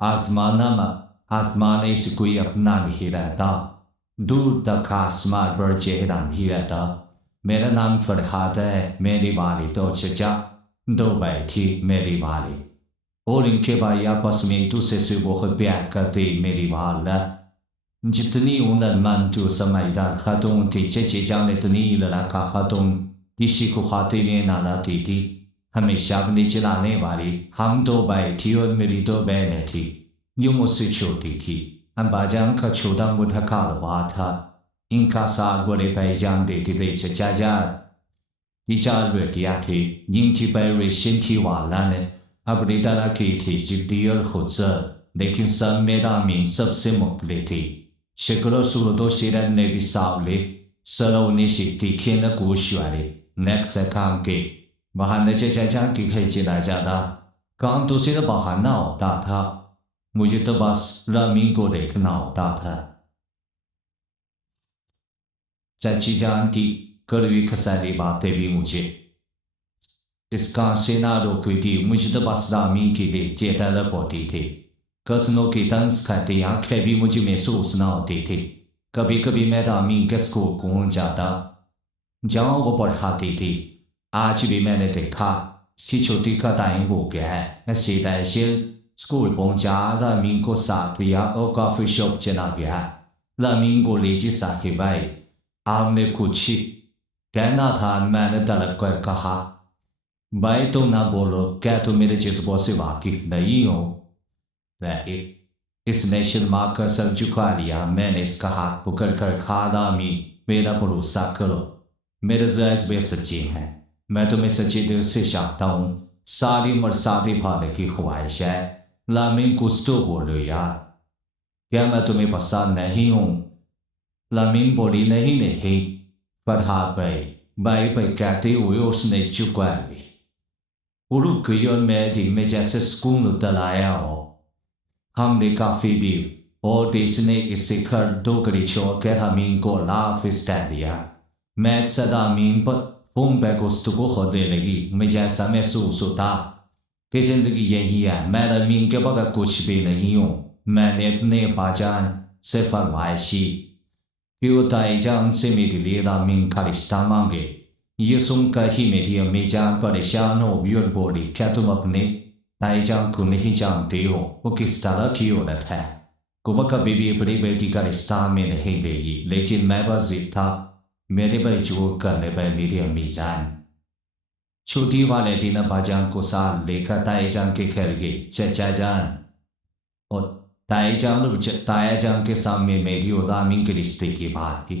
आसमाना में आसमान से कोई अपना नहीं रहता, दूर तक आसमान पर चेहरा नहीं रहता। मेरा नाम फरहाद है, मेरी वाली तो चचा, दो भाई थी मेरी वाली, और इनके भाई आपस में एक दूसरे से बहुत प्यार करते। मेरी वाला जितनी उन्नतमंद जो समझदार खातून थी, चचे जान इतनी लड़का खातून, किसी को खातिर ना लाती थी, हमेशा अपने चलाने वाली। हम दो भाई थी और मेरी दो बहनें थी, यूं मुझसे छोटी थी। अम्बाजान का छोटा मोटा कारोबार था, इनका साथ बड़े भाईजान देते थे। चचा जान की चार बेटियां थी, जिनकी परवरिश थी वाला ने अपनी तरह की थी, जिद्दी और खुदसर, लेकिन सब मेरा मीन सबसे मुखले थी। शक्ल सूरत सिरन ने भी सावले, सरों शिकती खेल कोश वाले, नेक्स्ट काम के बहाने चचा की घर चला जाता। काम तो सिर्फ बहाना होता था, मुझे तो बस रमीन को देखना होता था। चाची जान की कड़वी खसारी बातें भी मुझे इसका सेना रोकी थी, मुझे तो बस रमीन के लिए चेता लपटी थी। कसनों की तंस खाती आंखें भी मुझे महसूस न होती थी। कभी कभी मैं रमीन के स्कूल पहुंच जाता, जहाँ वो पढ़ाती थी। आज भी मैंने देखा, इसकी छोटी का टाइम हो गया है। मैं सीधा स्कूल पहुंचा, रमीन को साथ लिया और कॉफी शॉप चला गया। रमीन बोली, जी साहिब भाई, आपने कुछ कहना था? मैंने तलब कर कहा, भाई तो ना बोलो, क्या तुम मेरे जज्बों से वाकिफ नहीं हो? इसने शर्मा कर सर झुका लिया। मैंने इसका हाथ पकड़ कर कहा, रमीन मेरा भरोसा करो, मेरे जज्बे सच्चे हैं, मैं तुम्हें सच्चे दिल से चाहता हूँ। सारी उम्र साथी भाने की ख्वाहिश है। रमीन कुछ तो बोलो यार, क्या मैं तुम्हें पसंद नहीं हूँ? रमीन बोली, नहीं नहीं। फरहाद भाई भाई भाई कहते हुए उसने झुका ली। रुक गई और मैं धीमे जैसे सुकून उतर आया हो। हमने काफी भी और इसने इसे घर दो कड़ी छोड़कर रमीन को लाफिस कह दिया। मैं सदा रमीन पर फोन पे गुफ्तगू होने लगी। मुझे ऐसा महसूस होता कि जिंदगी यही है, मैं रमीन के बगैर कुछ भी नहीं हूँ। मैंने अपने अब्बाजान से फरमाइशी कि वो ताईजान से मेरे लिए रमीन का रिश्ता मांगे। ये सुनकर ही मेरी अम्मी जान परेशान हो गई और बोली, क्या तुम अपने ताईजान को नहीं जानते हो? वो किस तरह की औरत है, को वह कभी भी अपनी बेटी का रिश्ता में नहीं देगी। लेकिन मैं बस जिद था, मेरे भाई जोर करने पर मेरी अम्मी जान छुट्टी वाले दिन अब्बाजान को साथ लेकर ताईजान के घर गई। चचा जान और तायाजान के सामने मेरी और रमीन के रिश्ते की बात की,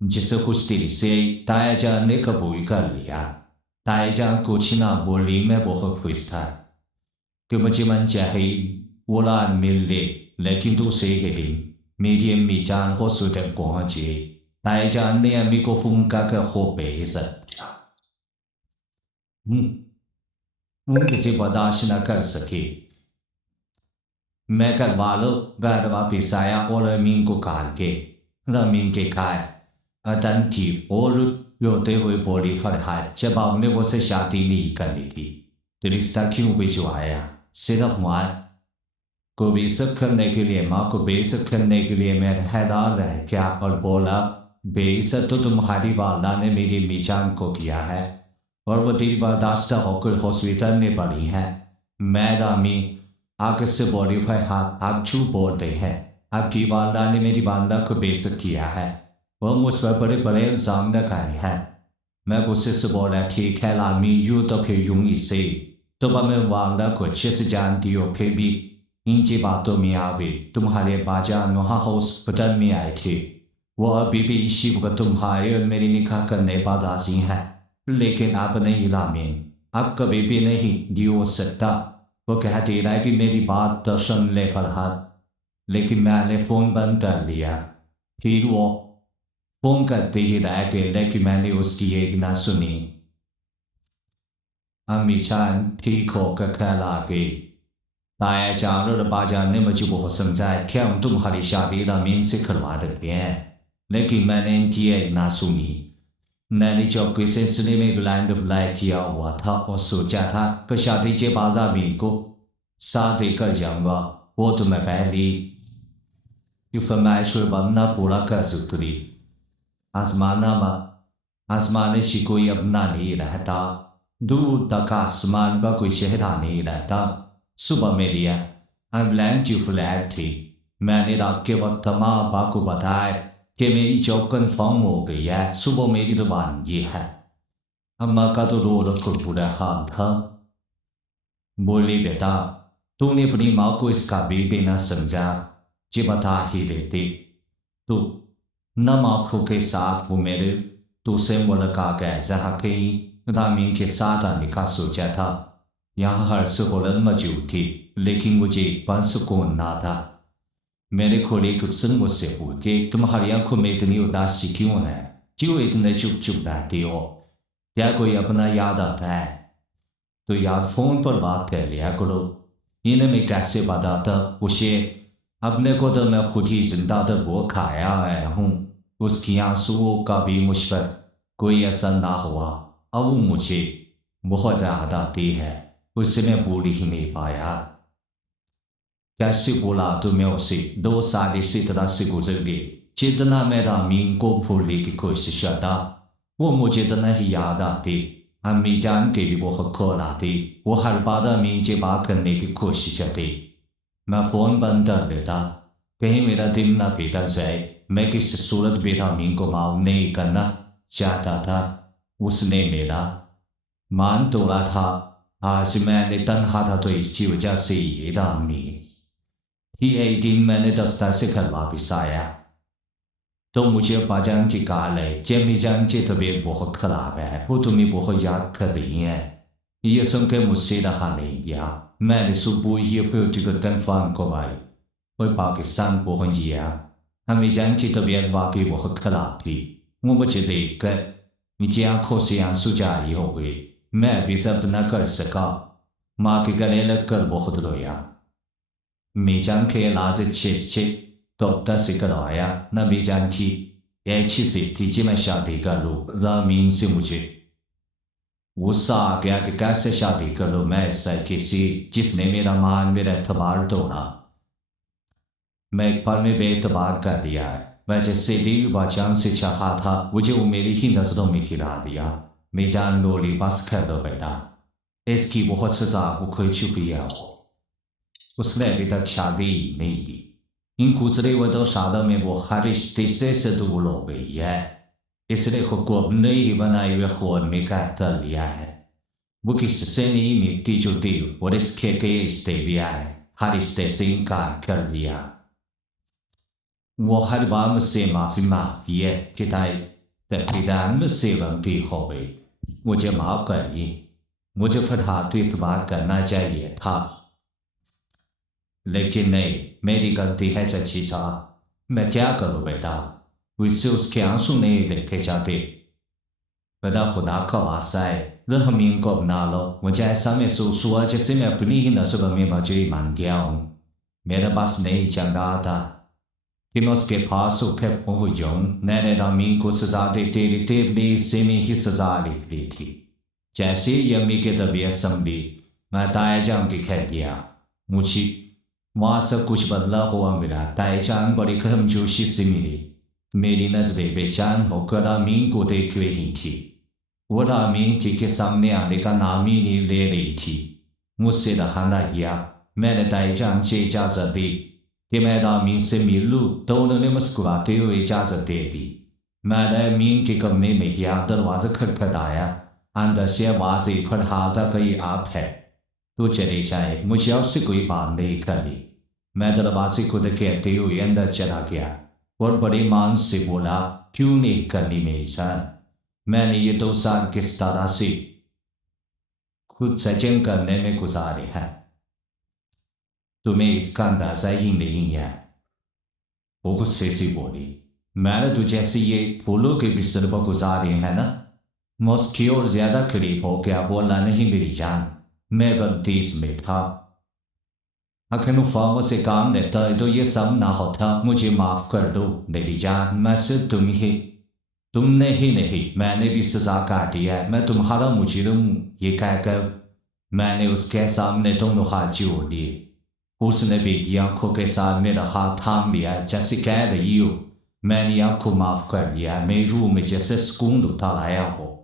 जिसे कुछ देर से तायाजान ने कबूल कर लिया। तायाजान कुछ ना बोली, मैं बहुत खुश था कि मुझे मन चाहे वो रात मिल ले। लेकिन दूसरे ही दिन मेरी अम्मी जान हॉस्पिटल पहुंच गई। तायाजान ने अम्मी को फोन कर हो बेइज्जत किसी बर्दाश्त न कर सके। मैं घर वालों घर वापिस आया और रमीन को कहा के रमीन के खाए अटन थी और रोते हुए बोली, फरहाद जब आपने वो से शादी नहीं करनी थी तो रिश्ता क्यों भिजवाया? सिर्फ माँ को बेइज्जत करने के लिए, माँ को बेइज्जत करने के लिए। मैं हैरान रह गया और बोला, बेइज्जत तो तुम्हारी वाला ने मेरी मीजान को किया है और वो दिल बर्दाश्त होकर हॉस्पिटल में पड़ी है। मैं रामी आगे से बोली, फरहाद आप झूठ बोल रहे हैं, आपकी वालदा ने मेरी वालदा को बेइज्जत किया है, वह मुझ पर बड़े बड़े इल्जाम लगाए हैं। मैं गुस्से से बोला, ठीक है रामी, यूँ तो फिर यूँ ही से, तो मैं वालदा को अच्छे से जानती हो, फिर भी इनकी बातों में आवे। तुम्हारे बाजान वहाँ हॉस्पिटल में आए थे, वो अभी भी इसी वक्त तुम्हारे और मेरी निकाह करने पर राजी हैं, लेकिन आप नहीं रामी, आप कभी भी नहीं दी हो सकता। वो कहती रहा कि मेरी बात तो सुन ले फरहाद, लेकिन मैंने फ़ोन बंद कर लिया। फिर वो फ़ोन करते ही रह गए, लेकिन मैंने उसकी एक ना सुनी। अम्मी जान ठीक होकर घर आ गई। तायाजान और अब्बाजान ने मुझे बहुत समझाया कि हम तुम्हारी शादी रमीन से करवा देते हैं, लेकिन मैंने इनकी एक ना सुनी। मैंने चौकी सिलसिले में ग्लैंड अप्लाई किया हुआ था और सोचा था कि शादी के बाद रमीन को साथ लेकर जाऊंगा। वो तुम्हें पहली ये फरमाइश और बनना पूरा कर सकती आसमान से कोई अपना नहीं रहता दूर तक आसमान का कोई चेहरा नहीं रहता सुबह मेरी एम्बुलेंस की फ्लैट थी मैंने रात के वक्त माँ बाप को बताया कि मेरी जॉब कंफर्म हो गई है सुबह मेरी दुकान ये है अम्मा का तो रो रो कर बुरा हाल था बोली बेटा तूने अपनी माँ को इसका बेबी न समझा जे बता ही देती तो नम आंखों के साथ वो मेरे तो से मुलाकात है जहाँ कहीं रामीन के साथ आने का सोचा था यहाँ हर सहूलत मौजूद थी लेकिन मुझे पर सुकून ना था मेरे खोले कुछ मुझसे पूछे तुम्हारी आंखों में इतनी उदासी क्यों है क्यों इतने चुप चुप रहती हो क्या कोई अपना याद आता है तो यार फोन पर बात कर लिया करो इन्हें मैं कैसे बताता उसे अपने को तो मैं खुद ही जिंदा तक वो खाया आया हूँ उसकी आंसुओं का भी मुझ पर कोई असर ना हुआ अब वो मुझे बहुत याद आती है उसे मैं भूल ही नहीं पाया कैसे बोला तो मैं उसे 2 साल इसी तरह से गुजर गई जितना मेरा मीन को भूलने की कोशिश करता वो मुझे इतना ही याद आती अम्मी जान के भी बहुत खोल आती वो हर बार अम्मी से बात करने की कोशिश करती मैं फोन बंद कर देता कहीं मेरा दिल ना बिगड़ जाए मैं किसी सूरत बेटा मीन को माफ नहीं करना चाहता था उसने मेरा मान तोड़ा था आज मैंने तन्हा था तो इसकी वजह से ये अम्मी ही एक दिन मैंने दफ्तर से घर वापिस आया तो मुझे अब्बाजान की कॉल है जेमी जान की तबीयत बहुत खराब है वो तुम्हें बहुत याद कर रही है ये सुनकर मुझसे रहा नहीं गया मैंने सुबह ही अपनी टिकट कन्फर्म करवाई और पाकिस्तान पहुंच गया अम्मी जान की तबीयत वाकई बहुत खराब थी वो मुझे देख कर नीचे आंखों से आंसू जारी हो गए मैं भी सब न कर सका माँ के गले लगकर बहुत रोया मीजान के इलाज अच्छे डॉक्टर से करवाया न मीजान की अच्छी से थी कि मैं शादी कर लूँ रामीन से मुझे गुस्सा आ गया कि कैसे शादी कर लूँ मैं ऐसा किसी जिसने मेरा मान मेरा एतबार तोड़ा मैं एक पल में बेतबार कर दिया है मैं जैसे देवी बाचान से चाहा था मुझे वो मेरी ही नजरों में गिरा दिया मीजान बोली बस कर दो बेटा इसकी बहुत सजा को खोई चुकी है उसने अभी तक शादी नहीं की इन गुजरे हुए 2 सालों में वो हर रिश्ते से दूर हो गई है इसने खुद को अपने ही बनाए हुए खून में कैद कर लिया है वो किससे नहीं मिलती जुलती और इसके कई रिश्ते भी आए हर रिश्ते से इनकार कर दिया वो हर बार मुझसे माफी मांगती है कि तकरीबन मुझसे गलती हो गई मुझे माफ करिए मुझे फरहात इतबार करना चाहिए था लेकिन नहीं मेरी गलती है सच्ची सा मैं क्या करूं बेटा उससे उसके आंसू नहीं देखे जाते बेटा खुदा का वास्ता है रहमीन को अपना लो मुझे ऐसा महसूस हुआ जैसे मैं अपनी ही नजरों में बजरी मान गया हूँ मेरे पास नहीं चल रहा था कि मैं उसके पास उठे पहुंच जाऊं मैंने रामीन को सजा देते देते बेसे में ही सजा लिख ली थी जैसे ही अम्मी के तबीयत संभी मैं तायाजान के कह दिया मुझे वहाँ सब कुछ बदला हुआ मिला तायाजान बड़ी गर्मजोशी से मिली मेरी नजरें बेचैन होकर रामीन को देख रही थी वो रामीन जी के सामने आने का नाम ही नहीं ले रही थी मुझसे रहा न गया मैंने तायाजान से इजाजत दी कि मैं रामीन से मिल लूँ तो उन्होंने मुस्कुराते हुए इजाजत दे दी मैं रामीन के कमरे में गया दरवाजा खटखटाया अंदर से आवाज़ फरहादा कहीं आप है तो चले जाए मुझे उससे कोई बात नहीं करनी मैं दरवाजे को कहते हुए अंदर चला गया और बड़े मान से बोला क्यों नहीं करनी मेरी जान मैंने ये 2 साल किस तरह से खुद सजन करने में गुजारे हैं तुम्हें इसका अंदाजा ही नहीं है वो गुस्से से बोली मैंने तुझे जैसे ये फूलों के बिस्तर पर गुजारे हैं ना मुझकी और ज्यादा करीब हो गया बोला नहीं मेरी जान मैं गलती इसमें था अगर मुफामों से काम लेता है तो ये सब ना होता मुझे माफ कर दो मेरी जान मैं सिर्फ तुमने ही नहीं मैंने भी सजा काटी है मैं तुम्हारा मुजरिम ये कहकर मैंने उसके सामने दोनों हाथ जोड़ दिए उसने भी आंखों के साथ मेरा हाथ थाम लिया जैसे कह रही हो मैंने आंखों माफ कर दिया मैं रूह में जैसे सुकून उठा लाया हो